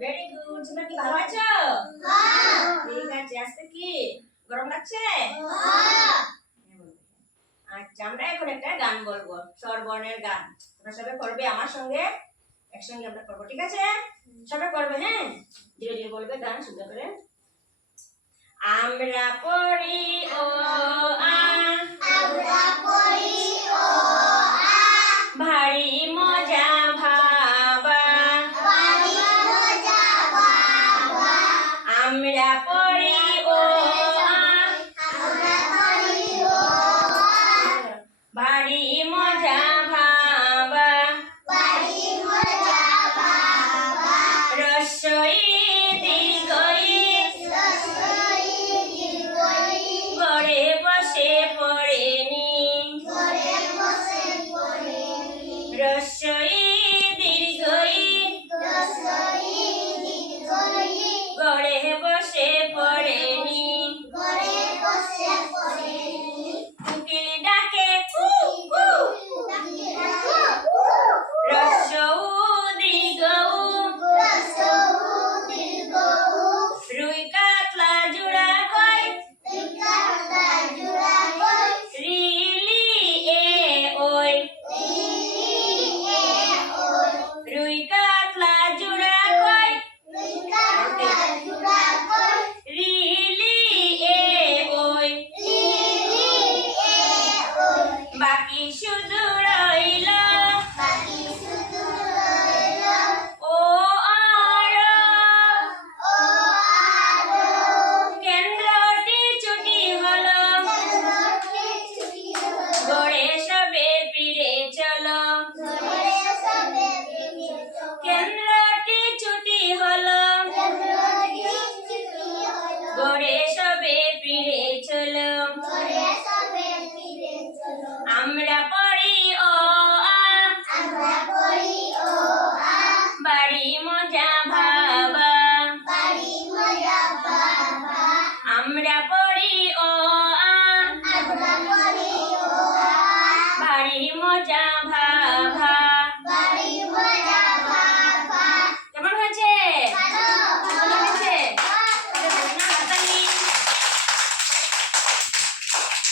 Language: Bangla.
Very good. তোমরা কি ভালো আছো? ঠিক আছে। আজকে কি গরম লাগছে? আচ্ছা, আমরা এখন একটা গান বলবো, স্বরবর্ণের গান। তোমরা সবাই করবে আমার সঙ্গে, একসঙ্গে আমরা করবো, ঠিক আছে? সবাই করবে, হ্যাঁ? ধীরে ধীরে বলবে গান সুন্দর করে। আমরা পড়ি ও আ, আমরা পড়ি